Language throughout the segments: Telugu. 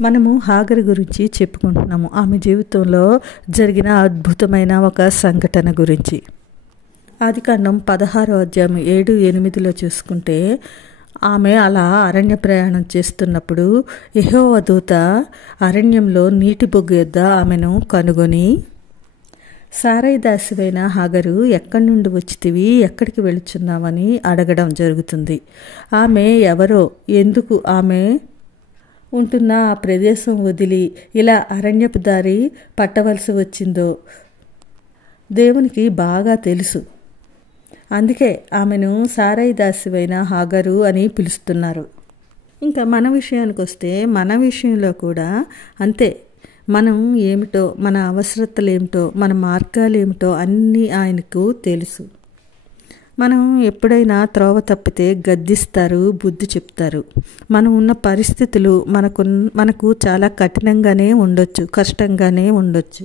మనము హాగరు గురించి చెప్పుకుంటున్నాము. ఆమె జీవితంలో జరిగిన అద్భుతమైన ఒక సంఘటన గురించి. ఆదికాండం 16వ అధ్యాయం 7-8 చూసుకుంటే, ఆమె అలా అరణ్య ప్రయాణం చేస్తున్నప్పుడు యెహోవా దూత అరణ్యంలో నీటి బొగ్గు యొద్ద ఆమెను కనుగొని, సారయి దాసివైన హాగరు, ఎక్కడి నుండి వచ్చితివి, ఎక్కడికి వెళుచున్నావని అడగడం జరుగుతుంది. ఆమె ఎవరో, ఎందుకు ఆమె ఉంటున్న ఆ ప్రదేశం వదిలి ఇలా అరణ్యపు దారి పట్టవలసి వచ్చిందో దేవునికి బాగా తెలుసు. అందుకే ఆమెను సారయి దాసివైన హాగరు అని పిలుస్తున్నారు. ఇంకా మన విషయానికి వస్తే, మన విషయంలో కూడా అంతే. మనం ఏమిటో, మన అవసరతలు ఏమిటో, మన మార్గాలు ఏమిటో అన్నీ ఆయనకు తెలుసు. మనం ఎప్పుడైనా త్రోవ తప్పితే గద్దిస్తారు, బుద్ధి చెప్తారు. మనం ఉన్న పరిస్థితులు మనకు చాలా కఠినంగానే ఉండొచ్చు, కష్టంగానే ఉండొచ్చు.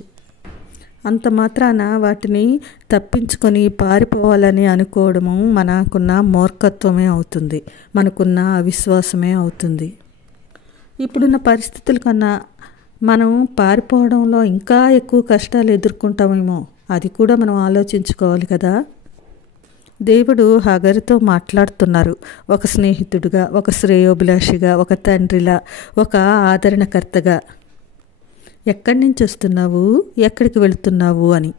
అంత మాత్రాన వాటిని తప్పించుకొని పారిపోవాలని అనుకోవడము మనకున్న మూర్ఖత్వమే అవుతుంది, మనకున్న అవిశ్వాసమే అవుతుంది. ఇప్పుడున్న పరిస్థితుల కన్నా మనం పారిపోవడంలో ఇంకా ఎక్కువ కష్టాలు ఎదుర్కొంటామేమో, అది కూడా మనం ఆలోచించుకోవాలి కదా. దేవుడు హాగరుతో మాట్లాడుతున్నారు. ఒక స్నేహితుడిగా, ఒక శ్రేయోభిలాషిగా, ఒక తండ్రిలా, ఒక ఆదరణకర్తగా. ఎక్కడి నుంచి వస్తున్నావు, ఎక్కడికి వెళుతున్నావు అని.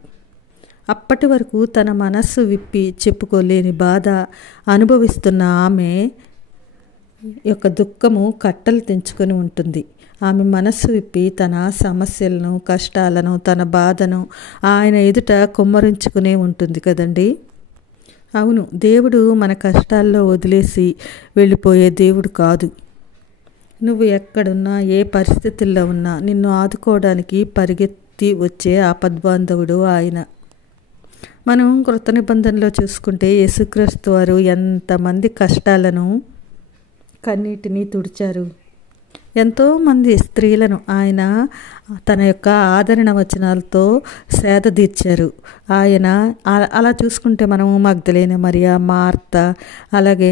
అప్పటి వరకు తన మనస్సు విప్పి చెప్పుకోలేని బాధ అనుభవిస్తున్న ఆమె యొక్క దుఃఖము కట్టలు తెంచుకొని ఉంటుంది. ఆమె మనస్సు విప్పి తన సమస్యలను, కష్టాలను, తన బాధను ఆయన ఎదుట కుమ్మరించుకునే ఉంటుంది కదండి. అవును, దేవుడు మన కష్టాల్లో వదిలేసి వెళ్ళిపోయే దేవుడు కాదు. నువ్వు ఎక్కడున్నా, ఏ పరిస్థితుల్లో ఉన్నా నిన్ను ఆదుకోవడానికి పరిగెత్తి వచ్చే ఆపద్బాంధవుడు ఆయన. మనం కృత నిబంధనలో చూసుకుంటే యేసుక్రీస్తు వారు ఎంతమంది కష్టాలను, కన్నీటిని తుడిచారు. ఎంతోమంది స్త్రీలను ఆయన తన యొక్క ఆదరణ వచనాలతో సేద తీర్చారు. ఆయన అలా చూసుకుంటే మనము మగ్దలేన మరియ, మార్త, అలాగే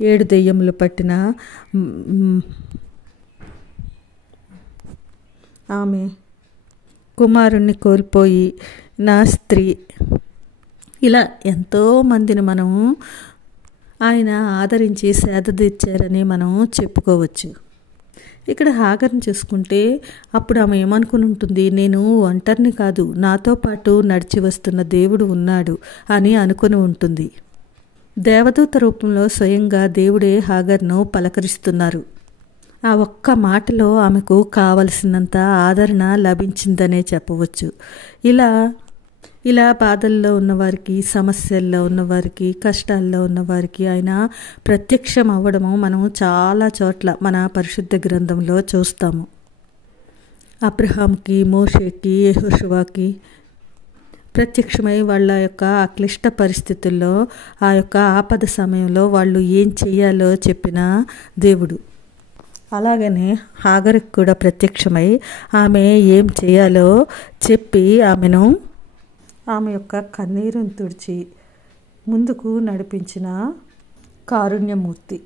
7 దెయ్యములు పట్టిన ఆమె, కుమారుణ్ణి కోల్పోయి నా స్త్రీ, ఇలా ఎంతోమందిని మనము ఆయన ఆదరించి సేద తీర్చారని మనం చెప్పుకోవచ్చు. ఇక్కడ హాగర్ని చూసుకుంటే అప్పుడు ఆమె ఏమనుకుని ఉంటుంది, నేను ఒంటరిని కాదు, నాతో పాటు నడిచి వస్తున్న దేవుడు ఉన్నాడు అని అనుకుని ఉంటుంది. దేవదూత రూపంలో స్వయంగా దేవుడే హాగర్ను పలకరిస్తున్నారు. ఆ ఒక్క మాటలో ఆమెకు కావలసినంత ఆదరణ లభించిందనే చెప్పవచ్చు. ఇలా బాధల్లో ఉన్నవారికి, సమస్యల్లో ఉన్నవారికి, కష్టాల్లో ఉన్నవారికి ఆయన ప్రత్యక్షం అవ్వడము మనం చాలా చోట్ల మన పరిశుద్ధ గ్రంథంలో చూస్తాము. అబ్రహాంకి, మోషేకి, యెహోషువాకి ప్రత్యక్షమై వాళ్ళ యొక్క క్లిష్ట పరిస్థితుల్లో, ఆ యొక్క ఆపద సమయంలో వాళ్ళు ఏం చేయాలో చెప్పిన దేవుడు. అలాగనే హాగరుకు కూడా ప్రత్యక్షమై ఆమె ఏం చేయాలో చెప్పి ఆమె యొక్క కన్నీరుని తుడిచి ముందుకు నడిపించిన కారుణ్యమూర్తి.